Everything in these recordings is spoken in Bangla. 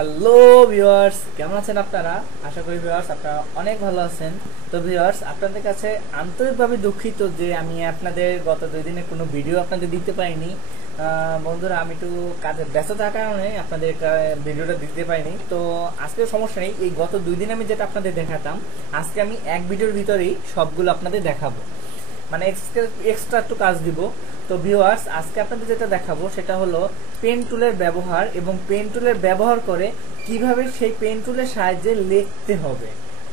হ্যালো ভিউয়ার্স, কেমন আছেন আপনারা? আশা করি ভিউয়ার্স আপনারা অনেক ভালো আছেন। তো ভিউয়ার্স, আপনাদের কাছে আন্তরিকভাবে দুঃখিত যে আমি আপনাদের গত 2 দিনে কোনো ভিডিও আপনাদের দিতে পারিনি। বন্ধুরা, আমি একটু কাজে ব্যস্ত থাকার কারণে আপনাদের ভিডিওটা দিতে পারিনি। তো আজকে সমস্যা নেই, এই গত 2 দিন আমি যেটা আপনাদের দেখাতাম, আজকে আমি এক ভিডিওর ভিতরেই সবগুলো আপনাদের দেখাবো, মানে এক্সট্রা একটু কাজ দিব। তো ভিউয়ার্স, আজকে আপনাদের যেটা দেখাবো সেটা হলো পেন টুলের ব্যবহার, এবং পেন টুলের ব্যবহার করে কিভাবে সেই পেন টুলের সাহায্যে লিখতে হবে।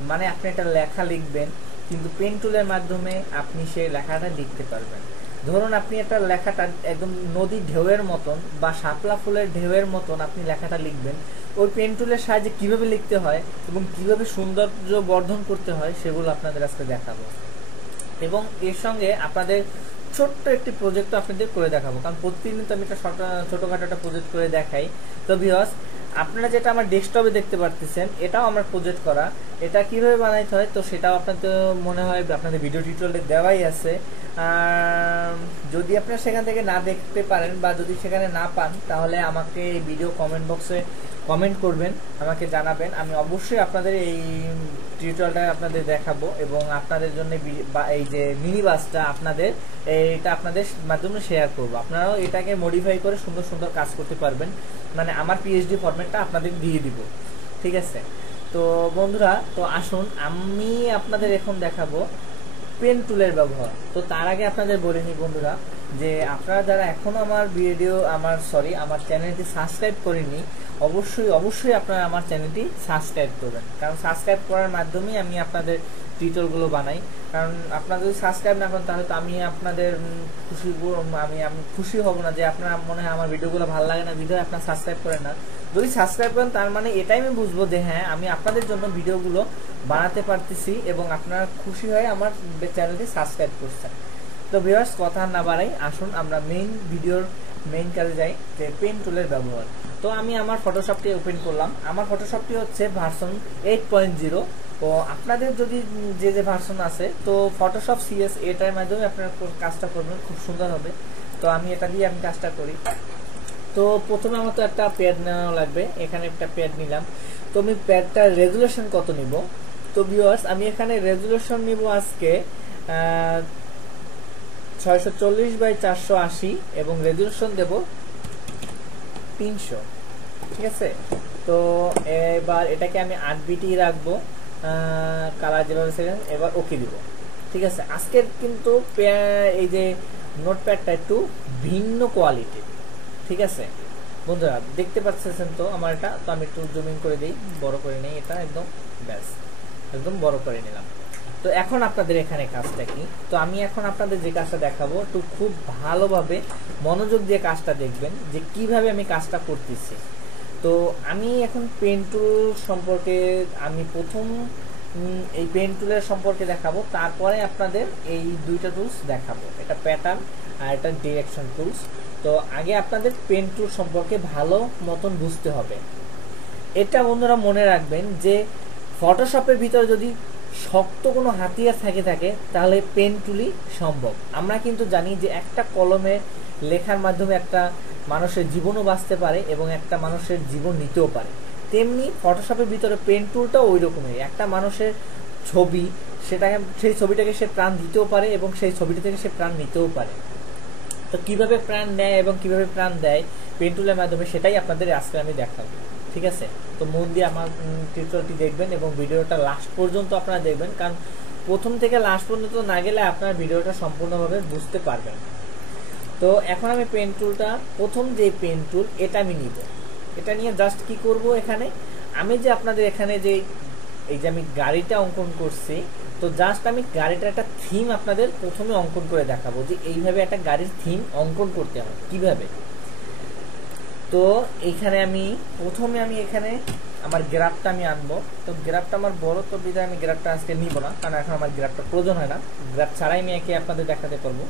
মানে আপনি একটা লেখা লিখবেন, কিন্তু পেন টুলের মাধ্যমে আপনি সেই লেখাটা লিখতে পারবেন। ধরুন আপনি একটা লেখাটা একদম নদীর ঢেউয়ের মতন বা শাপলা ফুলের ঢেউয়ের মতন আপনি লেখাটা লিখবেন, ওই পেন টুলের সাহায্যে কিভাবে লিখতে হয় এবং কিভাবে সৌন্দর্য বর্ধন করতে হয় সেগুলো আপনাদের আজকে দেখাবো। এবং এর সঙ্গে আপনাদের ছোট্ট একটি প্রজেক্টও আপনাদের করে দেখাবো, কারণ প্রতিদিন তো আমি একটা ছোটোখাটো একটা প্রজেক্ট করে দেখাই। তো ভিউয়ার্স, আপনারা যেটা আমার ডেস্কটপে দেখতে পারতেছেন, এটাও আমার প্রজেক্ট করা। এটা কিভাবে বানাইতে হয় তো সেটাও আপনাদের মনে হয় আপনাদের ভিডিও টিউটোরিয়ালে দেওয়াই আছে। যদি আপনারা সেখান থেকে না দেখতে পারেন বা যদি সেখানে না পান, তাহলে আমাকে এই ভিডিও কমেন্ট বক্সে কমেন্ট করবেন, আমাকে জানাবেন। আমি অবশ্যই আপনাদের এই টিউটোরিয়ালটা আপনাদের দেখাবো এবং আপনাদের জন্য এই যে মিনি বাসটা এটা আপনাদের মাধ্যমে শেয়ার করব। আপনারাও এটাকে মডিফাই করে সুন্দর সুন্দর কাজ করতে পারবেন, মানে আমার পিএইচডি ফরম্যাটটা আপনাদের দিয়ে দিব, ঠিক আছে? তো বন্ধুরা, তো আসুন আমি আপনাদের এখন দেখাবো পেন টুলের ব্যবহার। তো তার আগে আপনাদের বলে নিই বন্ধুরা, যে আপনারা যারা এখনো আমার চ্যানেলটি সাবস্ক্রাইব করেননি, অবশ্যই আপনারা আমার চ্যানেলটি সাবস্ক্রাইব করবেন, কারণ সাবস্ক্রাইব করার মাধ্যমেই আমি আপনাদের টিউটোরিয়ালগুলো বানাই। কারণ আপনারা যদি সাবস্ক্রাইব না করেন, তাহলে তো আমি আপনাদের আমি খুশি হব না, যে আপনারা মনে হয় আমার ভিডিওগুলো ভালো লাগে না, ভিডিও আপনারা সাবস্ক্রাইব করেন না। যদি সাবস্ক্রাইব করেন, তার মানে এটাই আমি বুঝবো যে হ্যাঁ, আমি আপনাদের জন্য ভিডিওগুলো বানাতে পারতেছি এবং আপনারা খুশি হয়ে আমার চ্যানেলটি সাবস্ক্রাইব করছেন। তো ভিউয়ার্স, কথা না বাড়াই, আসুন আমরা মেইন কাজে যাই, যে পেন টুলের ব্যবহার। তো আমি আমার ফটোশপটি ওপেন করলাম। আমার ফটোশপটি হচ্ছে ভার্সন 8.0। তো আপনাদের যদি যে ভার্সন আছে, তো ফটোশপ CS এটার মাধ্যমে আপনারা কাজটা করবেন, খুব সুন্দর হবে। তো আমি এটা দিয়ে কাজটা করি। তো প্রথমে আমার তো একটা প্যাড নেওয়া লাগবে, এখানে একটা প্যাড নিলাম। তো আমি প্যাডটার রেজুলেশন কত নিব? তো ভিউয়ার্স, আমি এখানে রেজুলেশন নিব আজকে 640x480 এবং রেজুলেশন দেব 300, ঠিক আছে? তো এবার এটাকে আমি 8 বিটি রাখবো, কালার যেভাবে সেখানে, এবার ওকে দিব, ঠিক আছে? আজকের কিন্তু এই যে নোটপ্যাডটা একটু ভিন্ন কোয়ালিটি, ঠিক আছে বন্ধুরা? দেখতে পাচ্ছেন তো আমার এটা। তো আমি একটু জুমিং করে দিই, বড় করে নিই এটা একদম, ব্যাস একদম বড় করে নিলাম। তো এখন আপনাদের এখানে কাজটা কি? তো আমি এখন আপনাদের যে কাজটা দেখাবো, একটু খুব ভালোভাবে মনোযোগ দিয়ে কাজটা দেখবেন, যে কিভাবে আমি কাজটা করতেছি। তো আমি এখন পেন টুল সম্পর্কে আমি প্রথম এই পেন টুলের সম্পর্কে দেখাবো, তারপরে আপনাদের এই দুইটা টুলস দেখাবো, এটা প্যাটার্ন আর এটা ডিরেকশন টুলস। তো আগে আপনাদের পেন টুল সম্পর্কে ভালো মতন বুঝতে হবে। এটা বন্ধুরা মনে রাখবেন যে ফটোশপের ভিতরে যদি শক্ত কোনো হাতিয়ার থাকে তাহলে পেন টুলই সম্ভব। আমরা কিন্তু জানি যে একটা কলমে লেখার মাধ্যমে একটা মানুষের জীবনও বাঁচতে পারে এবং একটা মানুষের জীবন নিতেও পারে। তেমনি ফটোশপের ভিতরে পেন টুলটাও ওই রকমই, একটা মানুষের ছবি, সেই ছবিটাকে সে প্রাণ দিতেও পারে এবং সেই ছবিটা থেকে সে প্রাণ নিতেও পারে। তো কিভাবে প্রাণ নেয় এবং কিভাবে প্রাণ দেয় পেন টুলের মাধ্যমে, সেটাই আপনাদের আজকে আমি দেখাবো, ঠিক আছে? তো মন দিয়ে আমার টিউটোরিয়ালটি দেখবেন এবং ভিডিওটা লাস্ট পর্যন্ত আপনারা দেখবেন, কারণ প্রথম থেকে লাস্ট পর্যন্ত না গেলে আপনারা ভিডিওটা সম্পূর্ণভাবে বুঝতে পারবেন। তো এখন আমি পেন টুলটা, প্রথম যে পেন টুল এটা আমি নিব। এটা নিয়ে জাস্ট কি করব, এখানে আমি যে আপনাদের এখানে যে এই যে আমি গাড়িটা অঙ্কন করছি, তো জাস্ট আমি গাড়িটার একটা থিম আপনাদের প্রথমে অঙ্কন করে দেখাবো, যে এইভাবে একটা গাড়ির থিম অঙ্কন করতে হয় কিভাবে। তো এইখানে প্রথমে আমি এখানে আমার গ্রাফটা আমি আনবো। তো গ্রাফটা আমার বড়, তো বিধায় আমি গ্রাফটা আজকে নিব না, কারণ এখন আমার গ্রাফটা প্রয়োজন হয় না, গ্রাফ ছাড়াই আমি একে আপনাদের দেখাতে পারবো।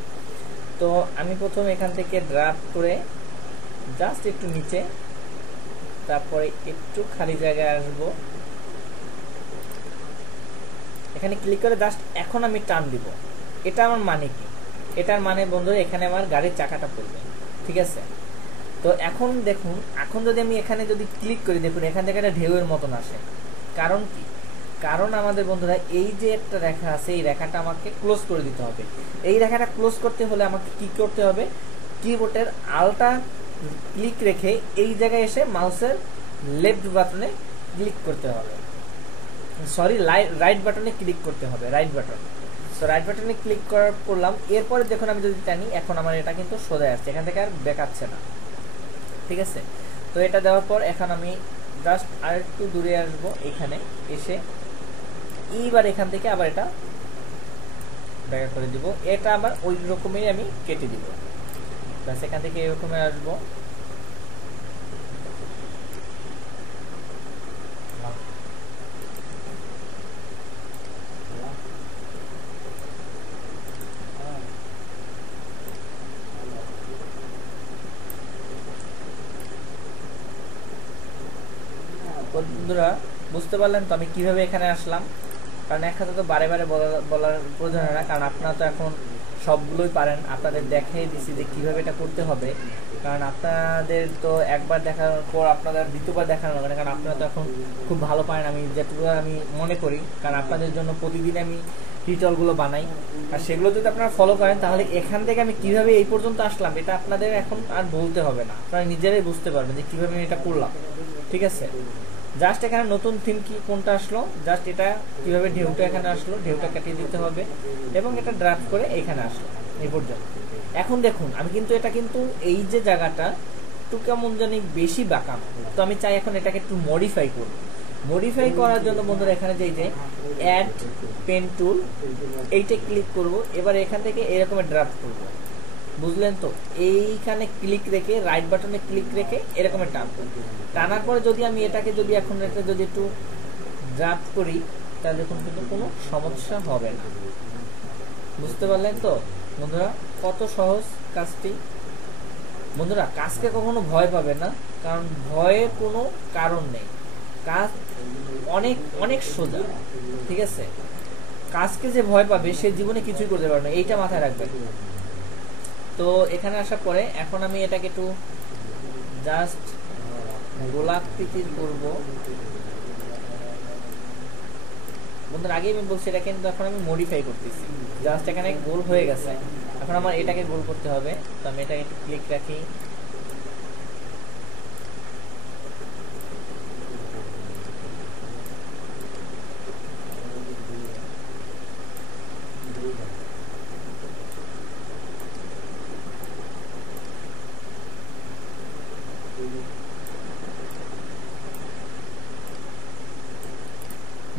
তো আমি প্রথমে এখান থেকে ড্রাফট করে জাস্ট একটু নিচে, তারপরে একটু খালি জায়গায় আসবো, এখানে ক্লিক করে জাস্ট এখন আমি টান দিব। এটা আমার মানে কি? এটার মানে বন্ধুরা, এখানে আমার গাড়ির চাকাটা পড়বে, ঠিক আছে? তো এখন দেখুন, এখন যদি আমি এখানে যদি ক্লিক করি, দেখুন এখান থেকে একটা ঢেউয়ের মতন আসে। কারণ কি? কারণ আমাদের বন্ধুরা এই যে একটা রেখা আছে, এই রেখাটা আমাকে ক্লোজ করে দিতে হবে। এই রেখাটা ক্লোজ করতে হলে আমাকে কি করতে হবে? কিবোর্ডের আলটা ক্লিক রেখে এই জায়গায় এসে মাউসের লেফট বাটনে ক্লিক করতে হবে, সরি রাইট বাটনে ক্লিক করতে হবে, রাইট বাটন। সো রাইট বাটনে ক্লিক করলাম। এরপরে দেখুন আমি যদি টানি, এখন আমার এটা কিন্তু সোজা আসছে, এখান থেকে আর বেকাচ্ছে না। ঠিক আছে, তো এটা দেওয়ার পর এখন আমি জাস্ট আর একটু দূরে আসবো, এখানে এসে এইবার এখান থেকে আবার এটা ব্যাক করে দিব। এটা আবার ওই রকমই আমি কেটে দিব, ব্যাস এখান থেকে এরকমই আসবো। বন্ধুরা বুঝতে পারলেন তো আমি কিভাবে এখানে আসলাম? কারণ এক কথা তো বারে বারে বলার প্রয়োজন হয় না, কারণ আপনারা তো এখন সবগুলোই পারেন। আপনাদের দেখিয়ে দিছি যে কিভাবে এটা করতে হবে, কারণ আপনাদের তো একবার দেখার পর আপনাদের দ্বিতীয়বার দেখানো হবে না, কারণ আপনারা তো এখন খুব ভালো পারেন আমি যেটুকু আমি মনে করি। কারণ আপনাদের জন্য প্রতিদিন আমি টিউটোরিয়ালগুলো বানাই, আর সেগুলো যদি আপনারা ফলো করেন তাহলে এখান থেকে আমি কিভাবে এই পর্যন্ত আসলাম এটা আপনাদের এখন আর বলতে হবে না, আপনারা নিজেরাই বুঝতে পারবেন যে কিভাবে আমি এটা করলাম। ঠিক আছে, জাস্ট এখানে নতুন থিম কি কোনটা আসলো, জাস্ট এটা কিভাবে ঢেউটা এখানে আসলো, ঢেউটা কাটিয়ে দিতে হবে এবং এটা ড্রাফট করে এখানে আসলো এই পর্যন্ত। এখন দেখুন আমি কিন্তু এটা কিন্তু এই যে জায়গাটা একটু কেমন জানি বেশি বাঁকানো, তো আমি চাই এখন এটাকে একটু মডিফাই করব। মডিফাই করার জন্য বন্ধুরা এখানে যে অ্যাড পেন টুল, এইটা ক্লিক করব। এবার এখান থেকে এরকম ড্রাফট করব, বুঝলেন তো? এইখানে ক্লিক রেখে রাইট বাটনে ক্লিক রেখে এরকম টানার পরে যদি আমি এটাকে যদি এখন এটা যদি একটু ড্রাফট করি, তাহলে দেখুন কিন্তু কোনো সমস্যা হবে না। বুঝতে পারলেন তো বন্ধুরা কত সহজ কাজটি? বন্ধুরা কাজকে কখনো ভয় পাবে না, কারণ ভয়ের কোনো কারণ নেই। কাজ অনেক অনেক সোজা। ঠিক আছে, কাজকে যে ভয় পাবে সে জীবনে কিছুই করতে পারবে না, এইটা মাথায় রাখবেন। তো এখানে আসার পরে এখন আমি এটাকে একটু জাস্ট গোলাকৃতির করব। বন্ধুরা আগে আমি বলছি এটা কিন্তু এখন আমি মডিফাই করতেছি, জাস্ট এখানে গোল হয়ে গেছে, এখন আমার এটাকে গোল করতে হবে। তো আমি এটাকে একটু ক্লিক রাখি,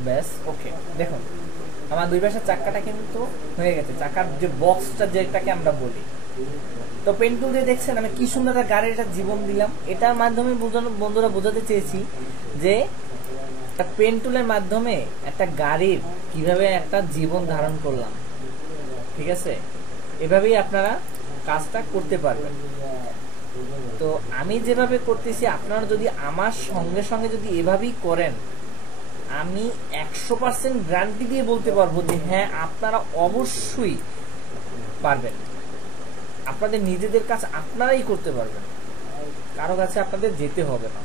ব্যাস ওকে। দেখুন আমার দুই পাশের চাকাটা কিন্তু হয়ে গেছে, চাকার যে বক্সটা যেটাকে আমরা বলি। তো পেন টুল দিয়ে দেখছেন আমি কি সুন্দর একটা গাড়ির একটা জীবন দিলাম। এটার মাধ্যমে বন্ধুরা বোঝাতে চেয়েছি যে একটা পেন টুলের মাধ্যমে একটা গাড়ির কিভাবে একটা জীবন ধারণ করলাম। ঠিক আছে, এভাবেই আপনারা কাজটা করতে পারবেন। তো আমি যেভাবে করতেছি আপনারা যদি আমার সঙ্গে সঙ্গে যদি এভাবেই করেন, আমি 100% গ্যারান্টি দিয়ে বলতে পারবো যে হ্যাঁ আপনারা অবশ্যই পারবেন। আপনাদের নিজেদের কাজ আপনারাই করতে পারবেন, কারো কাছে আপনাদের যেতে হবে না।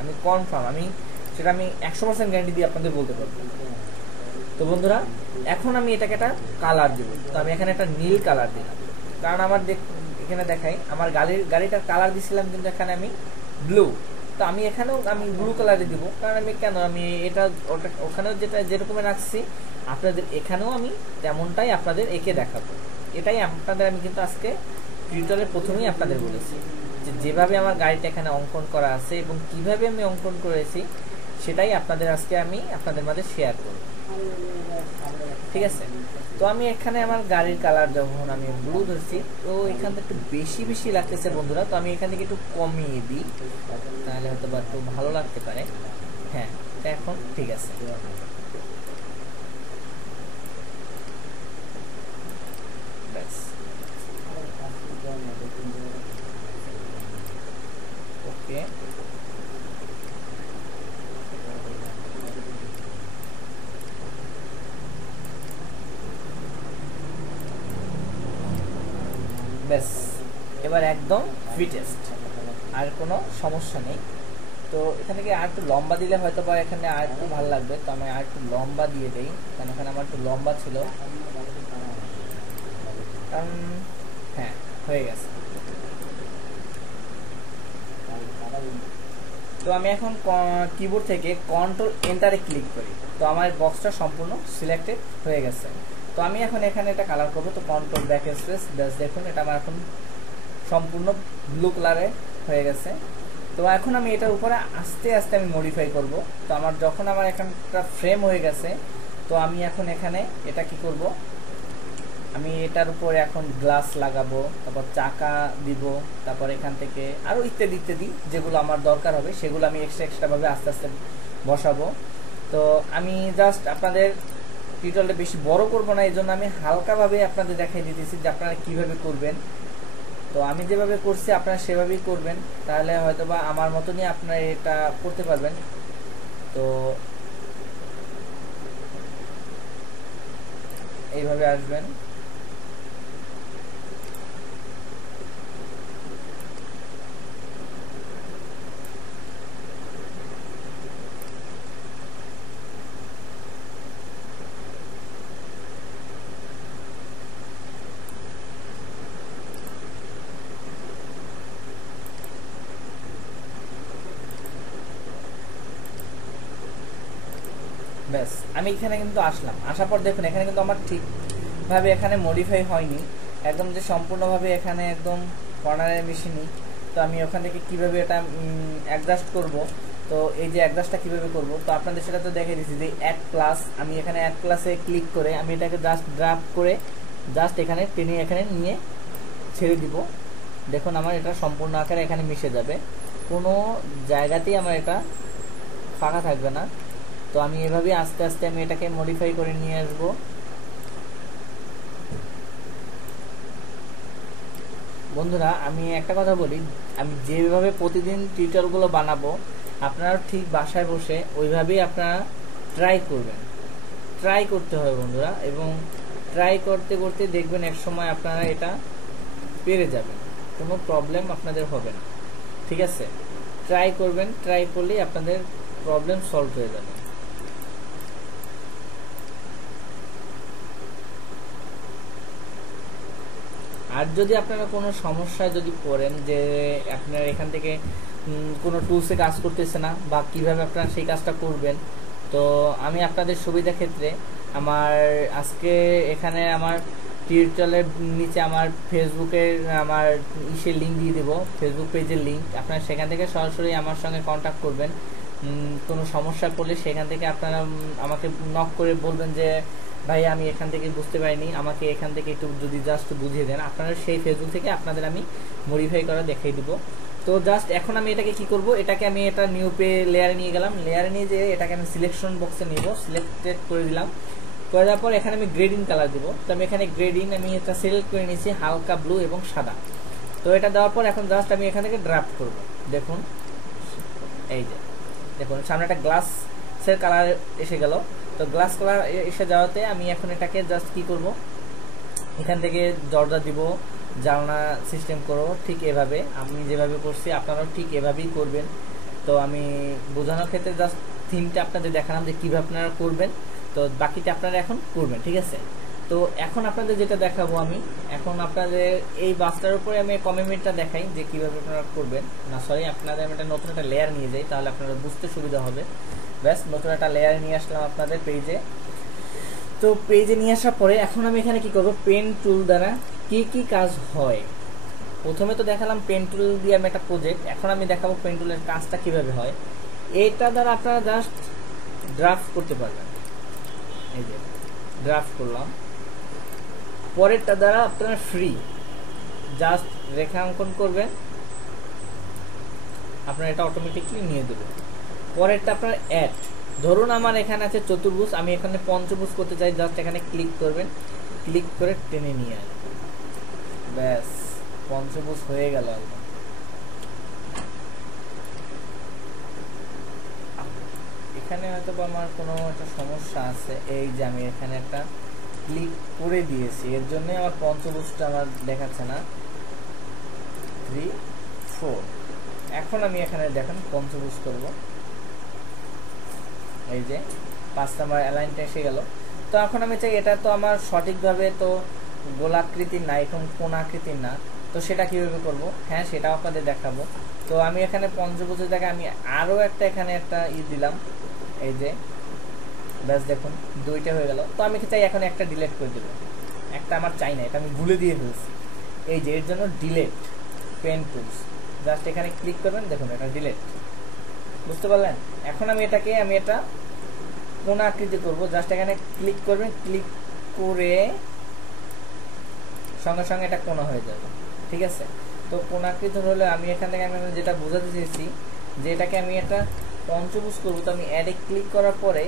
আমি কনফার্ম, আমি 100% গ্যারান্টি দিয়ে আপনাদের বলতে পারবো। তো বন্ধুরা এখন আমি এটাকে একটা কালার দেবো। তো আমি এখানে একটা নীল কালার দিলাম, কারণ আমার এখানে দেখাই আমার গাড়িটার কালার দিছিলাম কিন্তু এখানে আমি ব্লু। তো আমি এখানেও আমি ব্লু কালারে দিব, কারণ আমি কেন আমি এটা ওখানেও যেরকমে রাখছি আপনাদের এখানেও আমি তেমনটাই আপনাদের এঁকে দেখাবো। এটাই আপনাদের আমি কিন্তু আজকে টিউটোরিয়ালের প্রথমেই আপনাদের বলেছি যে যেভাবে আমার গাড়িটা এখানে অঙ্কন করা আছে এবং কিভাবে আমি অঙ্কন করেছি সেটাই আপনাদের আজকে আমি আপনাদের মাঝে শেয়ার করব। ঠিক আছে, তো আমি এখানে আমার গাড়ির কালার যখন আমি ব্লু ধরছি, তো এখান থেকে একটু বেশি বেশি লাগতেছে বন্ধুরা। তো আমি এখান থেকে একটু কমিয়ে দিই, তাহলে হয়তো বা একটু ভালো লাগতে পারে। হ্যাঁ এখন ঠিক আছে। ওকে, ব্যাস এবার একদম ফিটেস্ট। আর কোনো সমস্যা নেই। তো এখান থেকে আর একটু লম্বা দিলে হয়তো বা এখানে আর একটু ভালো লাগবে, তো আমি আর একটু লম্বা দিয়ে দিই, কারণ এখানে আমার একটু লম্বা ছিল। কারণ হ্যাঁ, হয়ে গেছে। তো আমি এখন কিবোর্ড থেকে কন্ট্রোল এন্টারে ক্লিক করি, তো আমার বক্সটা সম্পূর্ণ সিলেক্টেড হয়ে গেছে। তো আমি এখন এখানে এটা কালার করবো, তো কন্ট্রোল ব্যাক স্পেস, ব্যাস দেখুন এটা আমার এখন সম্পূর্ণ ব্লু কালারে হয়ে গেছে। তো এখন আমি এটার উপরে আস্তে আস্তে আমি মডিফাই করব। তো আমার যখন আমার এখানটা ফ্রেম হয়ে গেছে, তো আমি এখন এখানে এটা কি করব, আমি এটার উপরে এখন গ্লাস লাগাবো, তারপর চাকা দিব, তারপর এখান থেকে আরও ইত্যাদি ইত্যাদি যেগুলো আমার দরকার হবে সেগুলো আমি এক্সট্রাভাবে আস্তে আস্তে বসাবো। তো আমি জাস্ট আপনাদের টিউটোরিয়ালটা বেশি বড় করব না, এই জন্য আমি হালকাভাবে আপনাদের দেখাই দিতেছি যে আপনারা কীভাবে করবেন। তো আমি যেভাবে করছি আপনারা সেভাবেই করবেন, তাহলে হয়তোবা আমার মতনই আপনারা এটা করতে পারবেন। তো এইভাবে আসবেন। ব্যাস আমি এখানে কিন্তু আসলাম, আসার পর দেখুন এখানে কিন্তু আমার ঠিকভাবে এখানে মডিফাই হয়নি, একদম যে সম্পূর্ণভাবে এখানে একদম কর্নারের মেশিনই। তো আমি ওখান থেকে কীভাবে এটা অ্যাডজাস্ট করব, তো এই যে অ্যাডজাস্টটা কীভাবে করব, তো আপনাদের সেটা তো দেখে দিচ্ছি যে অ্যাড প্লাস, আমি এখানে অ্যাড প্লাসে ক্লিক করে আমি এটাকে জাস্ট ড্রাফট করে জাস্ট এখানে টেনে এখানে নিয়ে ছেড়ে দিব। দেখুন আমার এটা সম্পূর্ণ আকারে এখানে মিশে যাবে, কোনো জায়গাতেই আমার এটা ফাঁকা থাকবে না। তো আমি এভাবে আস্তে আস্তে আমি এটাকে মডিফাই করে নিয়ে আসব। বন্ধুরা আমি একটা কথা বলি, আমি যেভাবে প্রতিদিন টিউটোরিয়ালগুলো বানাবো আপনারা ঠিক বাসায় বসে ওইভাবেই আপনারা ট্রাই করবেন, ট্রাই করতে হবে বন্ধুরা, এবং ট্রাই করতে করতে দেখবেন এক সময় আপনারা এটা পেরে যাবেন, কোনো প্রবলেম আপনাদের হবে না। ঠিক আছে, ট্রাই করবেন, ট্রাই করলেই আপনাদের প্রবলেম সলভ হয়ে যাবে। আর যদি আপনারা কোনো সমস্যায় যদি পড়েন যে আপনারা এখান থেকে কোনো টুলসে কাজ করতেছে না বা কিভাবে আপনারা সেই কাজটা করবেন, তো আমি আপনাদের সুবিধা ক্ষেত্রে আমার আজকে এখানে আমার টিউটোরিয়ালের নিচে আমার ফেসবুকের আমার ইসের লিঙ্ক দিয়ে দেবো, ফেসবুক পেজের লিঙ্ক, আপনারা সেখান থেকে সরাসরি আমার সঙ্গে কন্ট্যাক্ট করবেন। কোনো সমস্যা পড়লে সেখান থেকে আপনারা আমাকে নক করে বলবেন যে ভাই আমি এখান থেকে বুঝতে পারিনি, আমাকে এখান থেকে একটু যদি জাস্ট বুঝিয়ে দেন, আপনারা সেই ফেসবুক থেকে আপনাদের আমি মডিফাই করা দেখিয়ে দেবো। তো জাস্ট এখন আমি এটাকে কি করব, এটাকে আমি এটা নিউ পে লেয়ারে নিয়ে গেলাম, লেয়ারে নিয়ে যেয়ে এটাকে আমি সিলেকশন বক্সে নিব, সিলেক্টেড করে দিলাম, করে দেওয়ার পর এখানে আমি গ্রেডিং কালার দিব। তো আমি এখানে গ্রেডিং আমি এটা সিলেক্ট করে নিয়েছি হালকা ব্লু এবং সাদা। তো এটা দেওয়ার পর এখন জাস্ট আমি এখান থেকে ড্রাফট করব। দেখুন এই যে দেখুন সামনে একটা গ্লাসের কালার এসে গেল। তো গ্লাস কালার এসে যাওয়াতে আমি এখন এটাকে জাস্ট কি করব, এখান থেকে দরজা দিব, জানলা সিস্টেম করব, ঠিক এভাবে আমি যেভাবে করছি আপনারাও ঠিক এভাবেই করবেন। তো আমি বোঝানোর ক্ষেত্রে জাস্ট থিমটা আপনাদের দেখালাম যে কীভাবে আপনারা করবেন, তো বাকিটা আপনারা এখন করবেন। ঠিক আছে, তো এখন আপনাদের যেটা দেখাবো আমি এখন আপনাদের এই বাসটার উপরে আমি কমেন্টটা দেখাই যে কীভাবে আপনারা করবেন। না সরি, আপনাদের আমি একটা নতুন একটা লেয়ার নিয়ে যাই, তাহলে আপনারা বুঝতে সুবিধা হবে। ব্যাস নতুন একটা লেয়ার নিয়ে আসলাম আপনাদের পেজে। তো পেজে নিয়ে আসার পরে এখন আমি এখানে কি করব, পেন টুল দ্বারা কি কি কাজ হয়। প্রথমে তো দেখালাম পেন টুল দিয়ে আমি একটা প্রজেক্ট, এখন আমি দেখাবো পেন টুলের কাজটা কিভাবে হয়। এটা দ্বারা আপনারা জাস্ট ড্রাফট করতে পারবেন, এই যে ড্রাফট করলাম। পরেরটা দ্বারা আপনারা ফ্রি জাস্ট রেখাঙ্কন করবেন, আপনারা এটা অটোমেটিকলি নিয়ে দেবে। পরেরটা আপনার অ্যাড, ধরুন আমার এখানে আছে চতুর্ভুজ, আমি এখানে পঞ্চভুজ করতে চাই, জাস্ট এখানে ক্লিক করবেন, ক্লিক করে টেনে নিয়ে আসবেন, ব্যাস পঞ্চভুজ হয়ে গেল একদম। এখানে হয়তো আমার কোনো একটা সমস্যা আছে, এই যে আমি এখানে একটা ক্লিক করে দিয়েছি, এর জন্যই আমার পঞ্চভুজটা আমার দেখাচ্ছে না। 3 4 এখন আমি এখানে দেখেন পঞ্চভুজ করব, এই যে 5 নাম্বার অ্যালাইনটা এসে গেল। তো এখন আমি চাই এটা তো আমার সঠিকভাবে তো গোলাকৃতির না, এখন কোণাকৃতির না, তো সেটা কিভাবে করব? হ্যাঁ, সেটাও আপনাদের দেখাবো। তো আমি এখানে পঞ্চভুজের জায়গায় আমি আরও একটা এখানে একটা দিলাম, এই যে ব্যাস দেখুন 2টা হয়ে গেল। তো আমি চাই এখন একটা ডিলিট করে দেবো, একটা আমার চাই না, এটা আমি ভুলে দিয়ে ফেলছি। এই যে এর জন্য ডিলিট পেন টুলস, জাস্ট এখানে ক্লিক করবেন, দেখুন এটা ডিলিট, বুঝতে পারলেন? এখন আমি এটা কোণ আকৃতি করব, জাস্ট এখানে ক্লিক করবেন, ক্লিক করে সঙ্গে সঙ্গে এটা কোণ হয়ে যাবে, ঠিক আছে? তো কোণ আকৃতি হলে আমি এখান থেকে আমি যেটা বোঝাতে চেয়েছি যে এটাকে আমি একটা পঞ্চভুজ করবো, তো আমি অ্যাডে ক্লিক করার পরে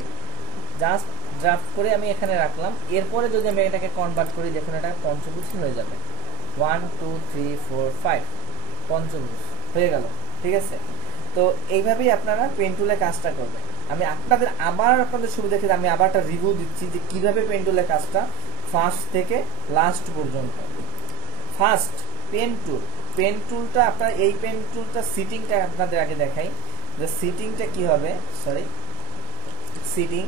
জাস্ট ড্রাফট করে আমি এখানে রাখলাম। এরপরে যদি আমি এটাকে কনভার্ট করি, দেখুন এটা পঞ্চভুজ হয়ে যাবে, 1 2 3 4 5 পঞ্চভুজ হয়ে গেল, ঠিক আছে? তো এইভাবেই আপনারা পেন টুলে কাজটা করবেন। আমি আপনাদের সুবিধাকে আমি আবার একটা রিভিউ দিচ্ছি যে কিভাবে পেন টুলের কাজটা ফার্স্ট থেকে লাস্ট পর্যন্ত। ফার্স্ট পেন টুলটা আপনার এই পেন টুলটা সিটিংটা আপনাদের আগে দেখাই যে সিটিংটা কি হবে। সিটিং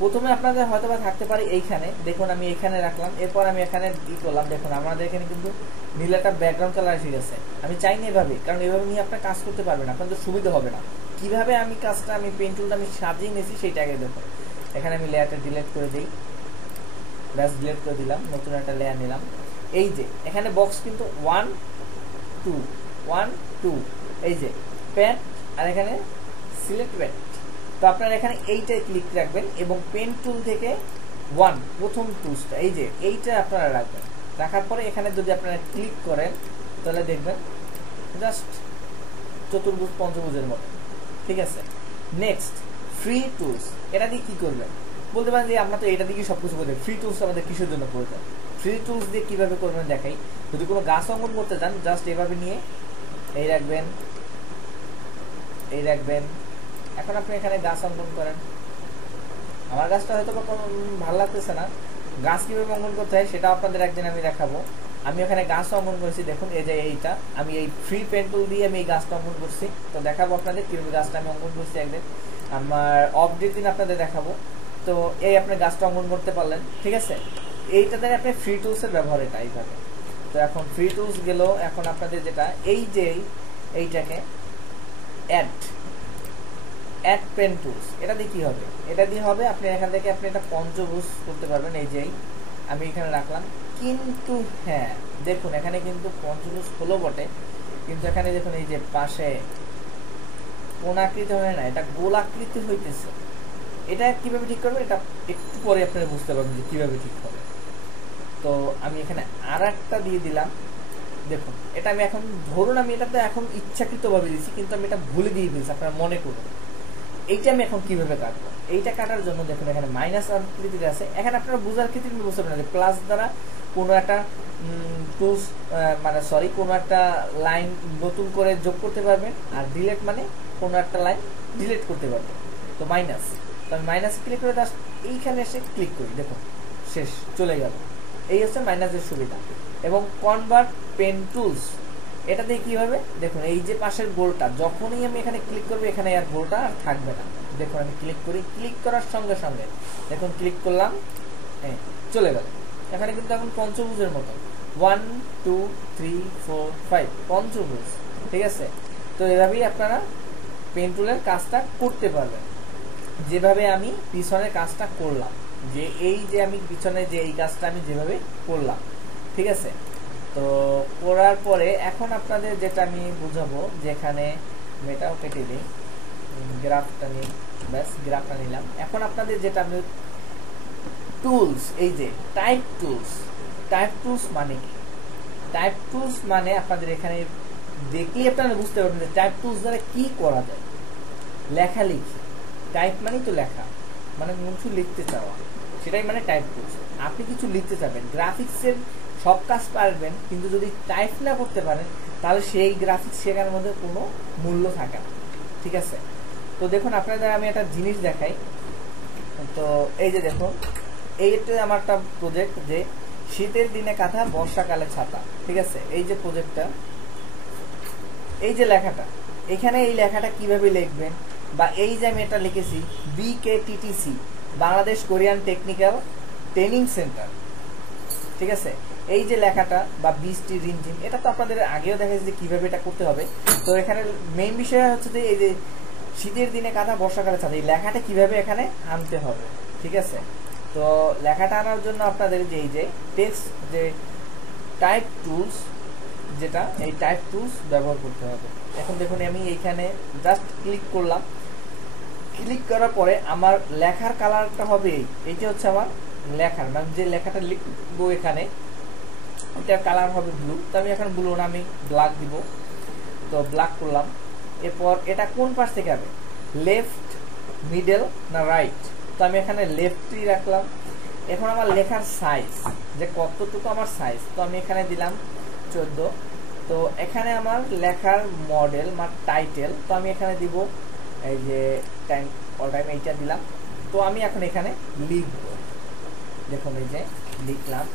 প্রথমে আপনাদের হয়তো বা থাকতে পারে এইখানে, দেখুন আমি এখানে রাখলাম, এরপর আমি এখানে করলাম, দেখুন আমাদের এখানে কিন্তু নীল একটা ব্যাকগ্রাউন্ড কালার এসে গেছে। আমি চাই না এভাবে, কারণ এভাবে নিয়ে আপনার কাজ করতে পারবেন, আপনাদের সুবিধা হবে না। কিভাবে আমি কাজটা আমি পেন টুলটা আমি সাজিয়ে নিয়েছি সেইটা আগে দেখুন। এখানে আমি লেয়ারটা ডিলিট করে দিই, ব্যাস ডিলিট করে দিলাম, নতুন একটা লেয়ার নিলাম। এই যে এখানে বক্স কিন্তু 1 2 এই যে প্যান, আর এখানে সিলেক্ট প্যান। তো আপনারা এখানে এইটাই ক্লিক রাখবেন এবং পেন টুল থেকে 1 প্রথম টুলসটা এই যে এইটা আপনারা রাখবেন। রাখার পরে এখানে যদি আপনারা ক্লিক করেন তাহলে দেখবেন জাস্ট চতুর্ভুজ পঞ্চভুজের মতো, ঠিক আছে? নেক্সট ফ্রি টুলস, এটা দিয়ে কি করবেন বলতে পারেন যে আমরা তো এটা দিয়ে সব কিছু করি। ফ্রি টুলস আমাদের কিসের জন্য প্রয়োজন? ফ্রি টুলস দিয়ে কিভাবে করবেন দেখাই। যদি কোনো গাছ অঙ্কন করতে চান, জাস্ট এভাবে নিয়ে এই রাখবেন, এই রাখবেন। এখন আপনি এখানে গাছ অঙ্কন করেন। আমার গাছটা হয়তো ভালো লাগতেছে না, গাছ কিভাবে অঙ্কন করতে হয় সেটা আপনাদের একদিন আমি দেখাবো। আমি এখানে গাছ অঙ্কন করেছি, দেখুন এই যে এইটা আমি এই ফ্রি পেন টুল দিয়ে আমি এই গাছটা অঙ্কন করছি। তো দেখাবো আপনাদের কিভাবে গাছটা আমি অঙ্কন করছি একদিন, আমার অফ-ডে দিন আপনাদের দেখাবো। তো এই আপনি গাছটা অঙ্কন করতে পারলেন, ঠিক আছে? এইটাতে আপনি ফ্রি টুলসের ব্যবহার এটা এইভাবে। তো এখন ফ্রি টুলস গেল, এখন আপনাদের যেটা এই যে এইটাকে অ্যাড পেন টুলস, এটা দিয়ে কি হবে? এটা দিয়ে হবে আপনি এখান থেকে আপনি একটা পঞ্চভুজ করতে পারবেন। এই যে আমি এখানে রাখলাম, কিন্তু হ্যাঁ দেখুন এখানে কিন্তু পঞ্চভুজ হলো বটে, কিন্তু এখানে দেখুন এই যে পাশে কোণাকৃতি হয় না, এটা গোলাকৃতি হইতেছে। এটা কিভাবে ঠিক করবেন এটা একটু পরে আপনারা বুঝতে পারবেন যে কিভাবে ঠিক হবে। তো আমি এখানে আর একটা দিয়ে দিলাম, দেখুন এটা আমি এখন ধরুন আমি এটাতে এখন ইচ্ছাকৃতভাবে দিয়েছি, কিন্তু আমি এটা ভুলে দিয়ে দিয়েছি, আপনারা মনে করুন। এইটা আমি এখন কিভাবে কাটবো? এইটা কাটার জন্য দেখুন এখানে মাইনাস আকৃতিটা আছে, এখানে আপনারা বোঝার ক্ষেত্রে বুঝতে পারেন যে প্লাস দ্বারা কোনো একটা টুলস মানে সরি কোনো একটা লাইন নতুন করে যোগ করতে পারবেন, আর ডিলিট মানে কোনো একটা লাইন ডিলিট করতে পারবেন। তো মাইনাস, তো আমি মাইনাস ক্লিক করে জাস্ট এইখানে এসে ক্লিক করি, দেখুন শেষ, চলে গেল। এই হচ্ছে মাইনাসের সুবিধা। এবং কনভার্ট পেন টুলস, এটা দিয়ে কি হবে দেখুন, এই যে পাশের গোলটা যখনই আমি এখানে ক্লিক করবো এখানে আর গোলটা আর থাকবে না। দেখুন আমি ক্লিক করি, ক্লিক করার সঙ্গে সঙ্গে দেখুন ক্লিক করলাম, চলে গেল। এখানে কিন্তু এখন পঞ্চভুজের মতো 1 2 3 4 5 পঞ্চভুজ, ঠিক আছে? তো এভাবেই আপনারা পেন টুলের কাজটা করতে পারবেন, যেভাবে আমি পিছনের কাজটা করলাম, যে এই যে আমি পিছনে যে এই কাজটা আমি যেভাবে করলাম, ঠিক আছে? তো করার পরে এখন আপনাদের যেটা আমি বুঝাবো, যেখানে মেটাও কেটে দিই, গ্রাফটা নিই, ব্যাস গ্রাফটা নিলাম। এখন আপনাদের যেটা আমি টুলস, এই যে টাইপ টুলস মানে কি? টাইপ টুলস মানে আপনাদের এখানে দেখলেই আপনারা বুঝতে পারবেন যে টাইপ টুলস দ্বারা কি করা যায়। লেখালেখি, টাইপ মানেই তো লেখা, মানে কিছু লিখতে চাওয়া, সেটাই মানে টাইপ টুলস। আপনি কিছু লিখতে চাবেন, গ্রাফিক্সের সব কাজ পারবেন, কিন্তু যদি টাইপ না করতে পারেন তাহলে সেই গ্রাফিক্স শেখার মধ্যে কোনো মূল্য থাকে না, ঠিক আছে? তো দেখুন আপনাদের আমি একটা জিনিস দেখাই। তো এই যে দেখুন, এইটা আমার একটা প্রজেক্ট, যে শীতের দিনে কাঁথা বর্ষাকালে ছাতা, ঠিক আছে? এই যে প্রজেক্টটা, এই যে লেখাটা, এখানে এই লেখাটা কিভাবে লিখবেন, বা এই যে আমি এটা লিখেছি BKTTC, Bangladesh Korean technical training centre, ঠিক আছে, এই যে লেখাটা বা বৃষ্টি রিমঝিম, এটা তো আপনাদের আগেও দেখেছি যে কিভাবে এটা করতে হবে। তো এখানে মেইন বিষয় হচ্ছে যে এই যে শীতের দিনে কাঁথা, বর্ষাকালে ছাতা, এই লেখাটা কিভাবে এখানে আনতে হবে, ঠিক আছে। তো লেখাটা আনার জন্য আপনাদের যে এই যে টেক্সট যে টাইপ টুলস, যেটা এই টাইপ টুলস ব্যবহার করতে হবে। এখন দেখুন আমি এইখানে জাস্ট ক্লিক করলাম, ক্লিক করার পরে আমার লেখার কালারটা হবে এইটা হচ্ছে আমার লেখার, মানে যে লেখাটা লিখবো এখানে এটার কালার হবে ব্লু। তো আমি এখন ব্লু না, আমি ব্ল্যাক দিব। তো ব্ল্যাক করলাম। এরপর এটা কোন পাশ থেকে হবে, লেফট, মিডল না রাইট, তো আমি এখানে লেফটই রাখলাম। এখন আমার লেখার সাইজ, যে কতটুকু আমার সাইজ, তো আমি এখানে দিলাম 14। তো এখানে আমার লেখার মডেল বা টাইটেল, তো আমি এখানে দিব এই যে টাইম অল টাইম, এইটা দিলাম। তো আমি এখন এখানে লিখব, দেখুন এই যে লিখলাম।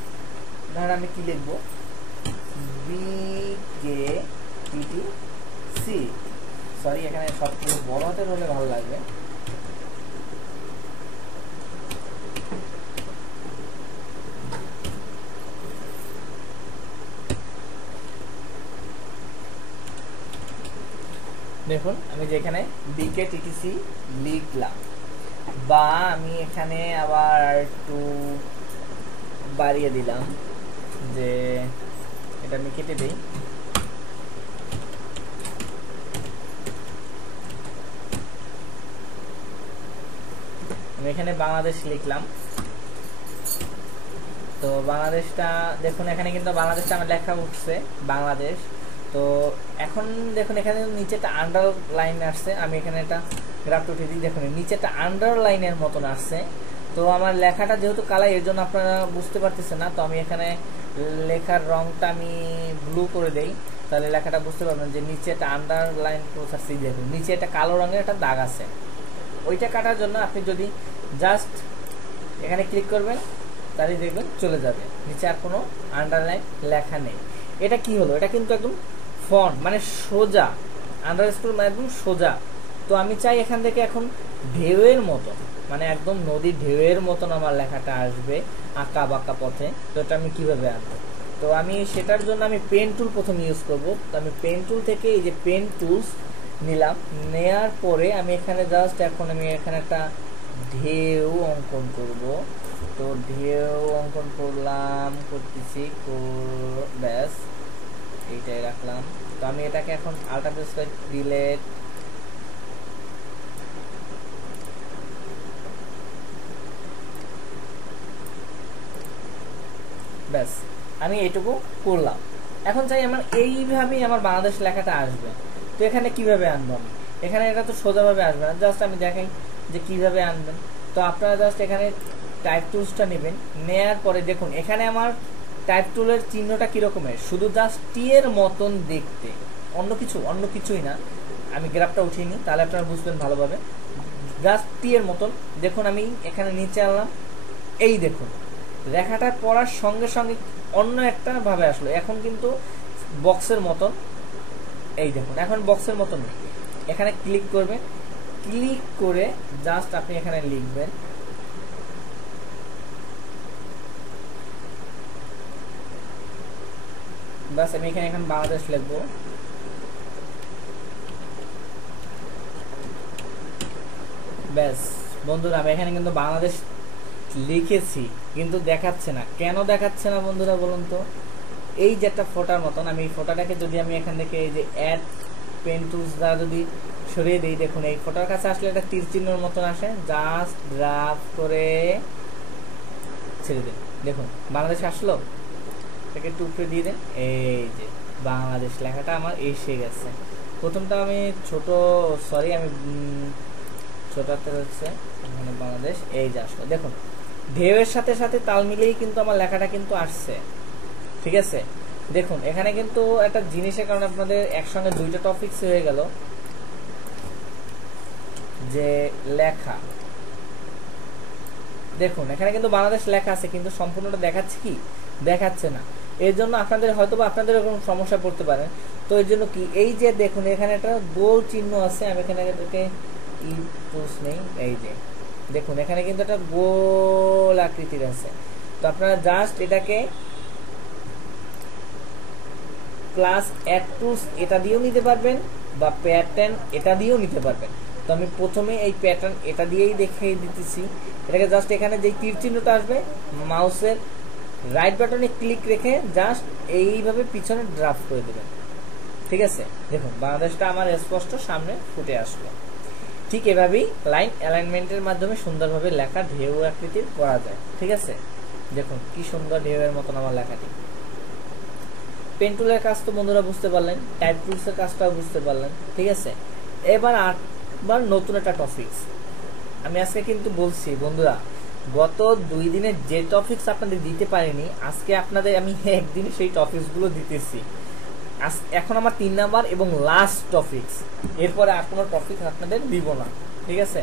ধরেন আমি কি লিখব, BKTTC, সরি এখানে সব কিছু বড় হাতের হলে ভালো লাগবে। দেখুন আমি যেখানে BKTTC লিখলাম, বা আমি এখানে আবার একটু বাড়িয়ে দিলাম, যে এটা আমি কেটে দিই। আমি এখানে বাংলাদেশ লিখলাম। তো বাংলাদেশটা দেখুন এখানে কিন্তু বাংলাদেশটা আমার লেখা উঠছে বাংলাদেশ। তো এখন দেখুন এখানে নিচে একটা আন্ডারলাইন আসছে, আমি এখানে একটা গ্রাফ উঠে দিই, দেখুন নিচে একটা আন্ডারলাইনের মতন আসছে। তো আমার লেখাটা যেহেতু কালা, এর জন্য আপনারা বুঝতে পারতেছেন না। তো আমি এখানে লেখার রংটা আমি ব্লু করে দেই, তাহলে লেখাটা বুঝতে পারবেন যে নিচে একটা আন্ডারলাইন প্রসারছি। দেখুন নিচে একটা কালো রঙের একটা দাগ আছে, ওইটা কাটার জন্য আপনি যদি জাস্ট এখানে ক্লিক করবেন তাহলে দেখবেন চলে যাবে, নিচে আর কোনো আন্ডারলাইন লেখা নেই। এটা কি হলো, এটা কিন্তু একদম ফন্ট মানে সোজা, আন্ডারস্কোর মানে একদম সোজা। তো আমি চাই এখান থেকে এখন ঢেউয়ের মতন, মানে একদম নদীর ঢেউয়ের মতন আমার লেখাটা আসবে আঁকা বাঁকা পথে। তো এটা আমি কিভাবে আনবো, তো আমি সেটার জন্য আমি পেন টুল প্রথম ইউজ করব। তো আমি পেন টুল থেকে এই যে পেন টুলস নিলাম, নেয়ার পরে আমি এখানে জাস্ট এখন আমি এখানে একটা ঢেউ অঙ্কন করব। তো ঢেউ অঙ্কন করতেছি, ব্যাস এইটাই রাখলাম। তো আমি এটাকে এখন আল্ট্রা প্রেস করে ডিলেট, ব্যাস আমি এইটুকু করলাম। এখন চাই আমার এইভাবেই আমার বাংলাদেশ লেখাটা আসবে। তো এখানে কিভাবে আনবো আমি, এখানে এটা তো সোজাভাবে আসবে না, জাস্ট আমি দেখাই যে কিভাবে আনবেন। তো আপনারা জাস্ট এখানে টাইপ টুলসটা নেবেন, নেয়ার পরে দেখুন এখানে আমার টাইপ টুলের চিহ্নটা কীরকমের, শুধু জাস্ট টি এর মতন দেখতে, অন্য কিছুই না। আমি গ্রাফটা উঠিয়ে নিই তাহলে আপনারা বুঝবেন ভালোভাবে। জাস্ট টি এর মতন দেখুন, আমি এখানে নিচে আনলাম, এই দেখুন লেখাটা পড়ার সঙ্গে সঙ্গে অন্য একটা ভাবে আসলো। এখন কিন্তু বক্সের মতন, এই দেখুন এখন বক্সের মতন। এখানে ক্লিক করবেন, ক্লিক করে জাস্ট আপনি এখানে লিখবেন বাস। আমি এখানে এখন বাংলাদেশ লিখবো, ব্যাস বন্ধুরা আমি এখানে কিন্তু বাংলাদেশ লিখেছি, কিন্তু দেখাচ্ছে না। কেন দেখাচ্ছে না বন্ধুরা বলুন তো, এই যে একটা ফোটার মতন, আমি এই ফোটাটাকে যদি আমি এখান থেকে এই যে অ্যাড পেন টুলস দ্বারা যদি সরিয়ে দিই, দেখুন এই ফোটার কাছে আসলে একটা তীর চিহ্নের মতন আসে, জাস্ট ড্রাফ করে ছেড়ে দিন, দেখুন বাংলাদেশ আসলো। এটাকে একটু উপরে দিয়ে দেন, এই যে বাংলাদেশ লেখাটা আমার এসে গেছে। প্রথমটা আমি আমি ছোট হাতের হচ্ছে এখানে বাংলাদেশ, এই যে আসলো। দেখুন ঢেউয়ের সাথে সাথে তাল মিলিয়েই কিন্তু আমার লেখাটা কিন্তু আসছে, ঠিক আছে। দেখুন এখানে কিন্তু একটা জিনিসের কারণে আপনাদের একসঙ্গে দুইটা টপিকস হয়ে গেল, যে লেখা। দেখুন এখানে কিন্তু বাংলাদেশ লেখা আছে, কিন্তু সম্পূর্ণটা দেখাচ্ছে কি, দেখাচ্ছে না। এর জন্য আপনাদের হয়তো বা আপনাদের এরকম সমস্যা পড়তে পারে। তো এর জন্য কি, এই যে দেখুন এখানে একটা গোল চিহ্ন আছে, আমি এখানে টুলস নেই, এই যে দেখুন এখানে কিন্তু একটা গোল আকৃতির আছে। তো আপনারা জাস্ট এটাকে প্লাস অ্যাড টুলস এটা দিয়েও নিতে পারবেন, বা প্যাটার্ন এটা দিয়েও নিতে পারবেন। তো আমি প্রথমে এই প্যাটার্ন এটা দিয়েই দেখিয়ে দিতেছি। এটাকে জাস্ট এখানে যেই তীর চিহ্নটা আসবে, মাউসের রাইট বাটনে ক্লিক রেখে জাস্ট এইভাবে পিছনে ড্রাফট করে দেবেন। ঠিক আছে, দেখুন বাংলাদেশটা আমার স্পষ্ট সামনে ফুটে আসলো। ঠিক এভাবেই লাইন অ্যালাইনমেন্টের মাধ্যমে সুন্দরভাবে লেখা ঢেউ আকৃতির করা যায়। ঠিক আছে, দেখুন কি সুন্দর ঢেউয়ের মতন আমার লেখাটি। পেন টুলের কাজ তো বন্ধুরা বুঝতে পারলেন, টাইপ টুলসের কাজটাও বুঝতে পারলেন। ঠিক আছে, এবার নতুন একটা টপিকস আমি আজকে কিন্তু বলছি বন্ধুরা, গত 2 দিনের যে টপিকস আপনাদের দিতে পারিনি, আজকে আপনাদের আমি একদিনে সেই টপিকসগুলো দিতেছি। এখন আমার 3 নাম্বার এবং লাস্ট টপিকস, এরপরে আর কোনো টপিক আপনাদের দিব না। ঠিক আছে,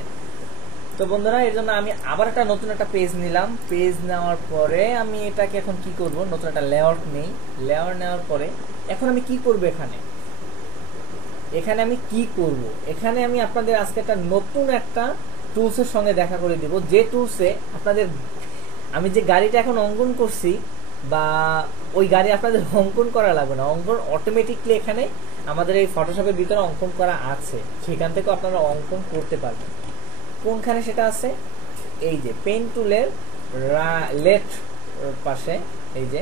তো বন্ধুরা এর জন্য আমি আবার একটা নতুন একটা পেজ নিলাম। পেজ নেওয়ার পরে আমি এটাকে এখন কি করব, নতুন একটা লেআউট নেই। লেআউট নেওয়ার পরে এখন আমি কি করব, এখানে আমি কি করব, এখানে আমি আপনাদের আজকে একটা নতুন একটা টুলসের সঙ্গে দেখা করে দেব, যে টুলসে আপনাদের আমি যে গাড়িটা এখন অঙ্কন করছি, বা ওই গাড়ি আপনাদের অঙ্কন করা লাগবে না, অঙ্কন অটোমেটিকলি এখানে আমাদের এই ফটোশপের ভিতরে অঙ্কন করা আছে, সেখান থেকে আপনারা অঙ্কন করতে পারবেন। কোনখানে সেটা আছে, এই যে পেন টুলের লেফট পাশে এই যে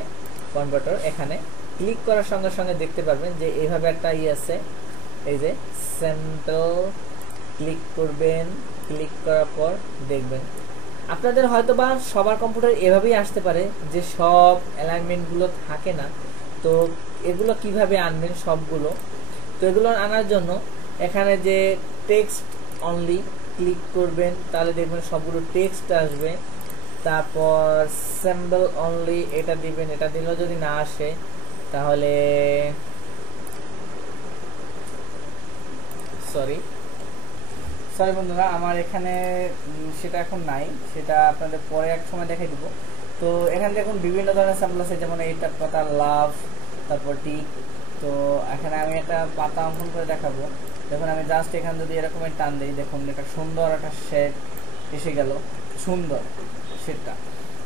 কনভার্টার, এখানে ক্লিক করার সঙ্গে সঙ্গে দেখতে পারবেন যে এইভাবে একটা আছে, এই যে স্যাম্পল, ক্লিক করবেন। ক্লিক করার পর দেখবেন আপনাদের হয়তো বা সবার কম্পিউটার এভাবেই আসতে পারে যে সব অ্যালাইনমেন্টগুলো থাকে না। তো এগুলো কিভাবে আনবেন সবগুলো, তো এগুলো আনার জন্য এখানে যে টেক্সট অনলি ক্লিক করবেন, তাহলে দেখবেন সবগুলো টেক্সট আসবে। তারপর সিম্বল অনলি এটা দিবেন, এটা দিলেও যদি না আসে তাহলে সরি বন্ধুরা, আমার এখানে সেটা এখন নাই, সেটা আপনাদের পরে এক সময় দেখাই দিব। তো এখানে দেখুন বিভিন্ন ধরনের স্যাম্পল আছে, যেমন এইটা পাতা লাভ, তারপর টিক। তো এখানে আমি একটা পাতা অঙ্কন করে দেখাবো। দেখুন আমি জাস্ট এখানে যদি এরকম টান দিই, দেখুন এটা সুন্দর একটা শেড এসে গেল, সুন্দর শেডটা।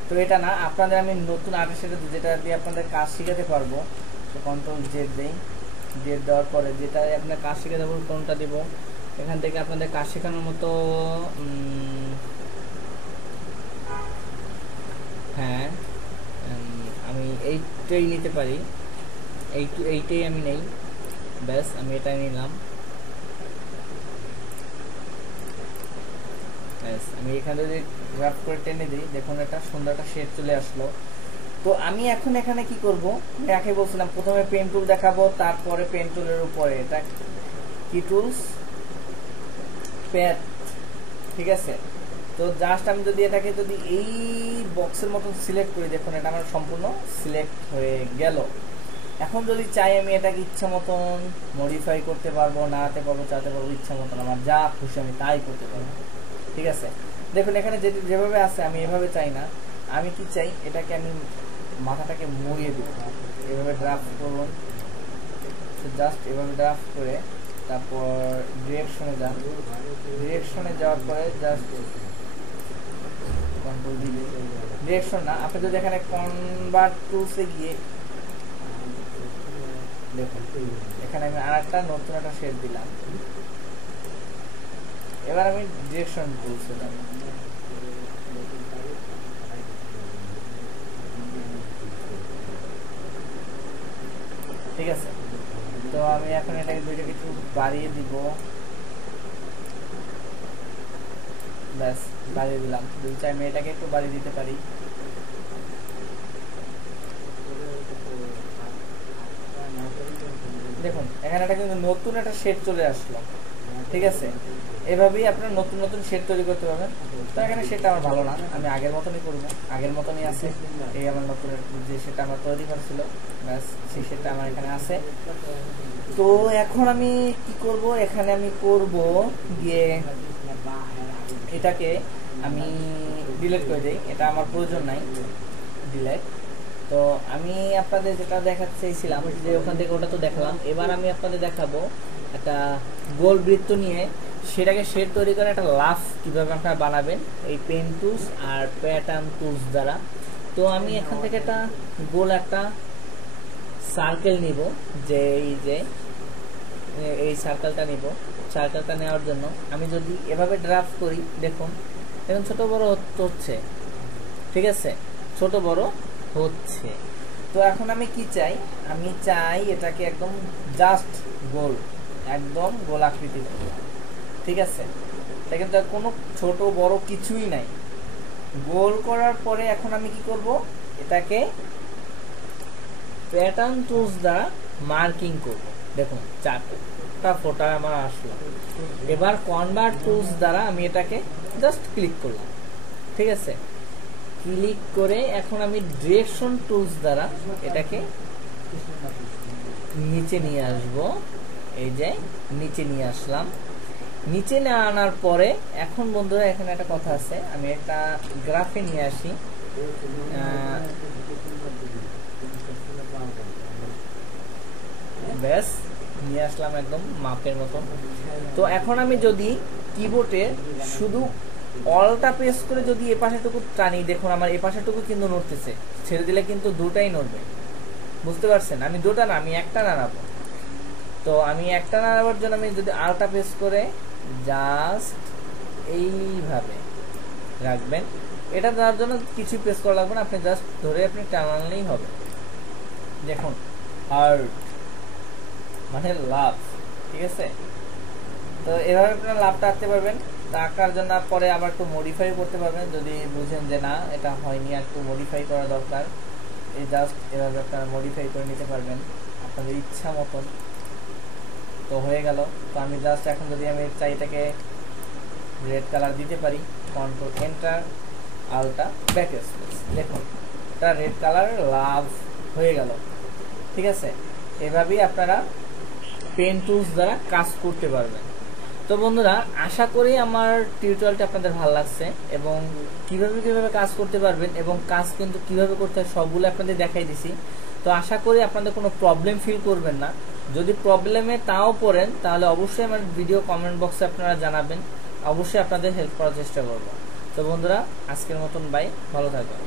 তো এটা না, আপনাদের আমি নতুন আর্টের শেড যেটা দিয়ে আপনাদের কাজ শিখাতে পারবো। তো কন্ট্রোল জেড দেই, জেড দেওয়ার পরে যেটা আপনার কাজ শিখাতে পারবো কোনটা দিব, এখান থেকে আপনাদের কাজ শেখানোর মতো হ্যাঁ আমি এইটাই নিতে পারি, এইটাই আমি নেই, ব্যাস আমি এটাই নিলাম। ব্যাস আমি এখানে যদি গ্রাফ করে টেনে দিই, দেখুন একটা সুন্দর একটা শেড চলে আসলো। তো আমি এখন এখানে কি করব, একে বলছিলাম প্রথমে পেন টুল দেখাবো, তারপরে পেন টুলের উপরে এটা কি টুলস, প্যাথ। ঠিক আছে, তো জাস্ট আমি যদি এটাকে যদি এই বক্সের মতন সিলেক্ট করি, দেখুন এটা আমার সম্পূর্ণ সিলেক্ট হয়ে গেল। এখন যদি চাই আমি এটাকে ইচ্ছা মতন মডিফাই করতে পারবো, নাড়াতে পারবো, চালাতে পারবো, ইচ্ছা মতন আমার যা খুশি আমি তাই করতে পারবো। ঠিক আছে, দেখুন এখানে যেভাবে আছে আমি এভাবে চাই না, আমি কি চাই, এটাকে আমি মাথাটাকে মুড়িয়ে দিব, এভাবে ড্রাফট করুন। জাস্ট এভাবে ড্রাফট করে তারপর ডিরেকশনে যান, ডিরেকশনে যাওয়ার পরে জাস্ট কন্ট্রোল দিলে ডিরেকশন না, আপনি যদি এখানে কনভার্ট টুলসে গিয়ে দেখুন এখানে আমি আরেকটা নতুন একটা শেড দিলাম। এবার আমি ডিরেকশন টুলসে যাব, ঠিক আছে। তো আমি এখন এটাকে দুইটাকে একটু বাড়িয়ে দিব, ব্যাস বাড়িয়ে দিলাম। যদি চাই আমি এটাকে একটু বাড়িয়ে দিতে পারি। দেখুন এখানে একটা কিন্তু নতুন একটা শেড চলে আসলো। ঠিক আছে, এভাবেই আপনারা নতুন নতুন শেড তৈরি করতে পারবেন। তো এখানে শেডটা আমার ভালো না, আমি আগের মতনই করবো, আগের মতনই আছে। এই আমার নতুন যে শেডটা আমার তৈরি করেছিল, ব্যাস সেই শেডটা আমার এখানে আছে। তো এখন আমি কি করব, এখানে আমি করব গিয়ে এটাকে আমি ডিলিট করে দিই, এটা আমার প্রয়োজন নাই, ডিলিট। তো আমি আপনাদের যেটা দেখাতে চাইছিলাম যে ওখান থেকে ওটা তো দেখলাম, এবার আমি আপনাদের দেখাবো একটা গোল বৃত্ত নিয়ে সেটাকে শেড তৈরি করে একটা লাফ কিভাবে আপনারা বানাবেন এই পেন টুলস আর প্যাটার্ন টুলস দ্বারা। তো আমি এখান থেকে একটা গোল একটা সার্কেল নিব, যে এই সার্কেলটা নিব। সার্কেলটা নেওয়ার জন্য আমি যদি এভাবে ড্রাফট করি, দেখুন এখন ছোট বড় হচ্ছে, ঠিক আছে, ছোট বড় হচ্ছে। তো এখন আমি কি চাই, আমি চাই এটাকে একদম জাস্ট গোল, একদম গোল আকৃতি, ঠিক আছে। এটা কিন্তু কোনো ছোট বড় কিছুই নাই। গোল করার পরে এখন আমি কি করব, এটাকে প্যাটার্ন টুলস দ্বারা মার্কিং করব। দেখুন 4টা ফোঁটা আমার আসলো। এবার কনভার্ট টুলস দ্বারা আমি এটাকে জাস্ট ক্লিক করলাম, ঠিক আছে। ক্লিক করে এখন আমি ডিরেকশন টুলস দ্বারা এটাকে নিচে নিয়ে আসব। এই যে নিচে নিয়ে আসলাম। নিচে না আনার পরে এখন বন্ধুরা এখানে একটা কথা আছে, আমি একটা গ্রাফে নিয়ে আসি। ব্যাস নিয়ে আসলাম একদম মাপের মতন। তো এখন আমি যদি কিবোর্ডে শুধু অলটা প্রেস করে যদি এ পাশেটুকু টানি, দেখুন আমার এ পাশেটুকু কিন্তু নড়তেছে, ছেড়ে দিলে কিন্তু দুটাই নড়বে, বুঝতে পারছেন। আমি দুটা না, আমি একটা নাড়াবো। তো আমি একটা নাড়াবার জন্য আমি যদি আলটা প্রেস করে জাস্ট এইভাবে রাখবেন। এটা দেওয়ার জন্য কিছু প্রেস করা লাগবে না, আপনি জাস্ট ধরে আপনি টানালেই হবে। দেখুন হার্ড মানে লাভ, ঠিক আছে। তো এভাবে আপনারা লাভটা আঁকতে পারবেন। আঁকার জন্য পরে আবার একটু মডিফাই করতে পারবেন যদি বুঝেন যে না এটা হয়নি, আর একটু মডিফাই করা দরকার। এই জাস্ট এভাবে আপনারা মডিফাই করে নিতে পারবেন আপনাদের ইচ্ছা মতন। তো হয়ে গেল। তো আমি জাস্ট এখন যদি আমি চাই এটাকে রেড কালার দিতে পারি, কন্ট্রোল এন্টার আলটা ব্যাক স্পেস, দেখুন এটা রেড কালার লাভ হয়ে গেল, ঠিক আছে। এভাবেই আপনারা পেন টুলস দ্বারা কাজ করতে পারবেন। তো বন্ধুরা আশা করি আমার টিউটোরিয়ালটা আপনাদের ভালো লাগছে, এবং কিভাবে কাজ করতে পারবেন এবং কাজ কিন্তু কিভাবে করতে হয় সবগুলো আপনাদের দেখাই দিছি। তো আশা করি আপনাদের কোনো প্রবলেম ফিল করবেন না। যদি প্রবলেমে তাও পড়েন তাহলে অবশ্যই আমার ভিডিও কমেন্ট বক্সে আপনারা জানাবেন, অবশ্যই আপনাদের হেল্প করার চেষ্টা করব। তো বন্ধুরা আজকের মতন বাই, ভালো থাকবেন।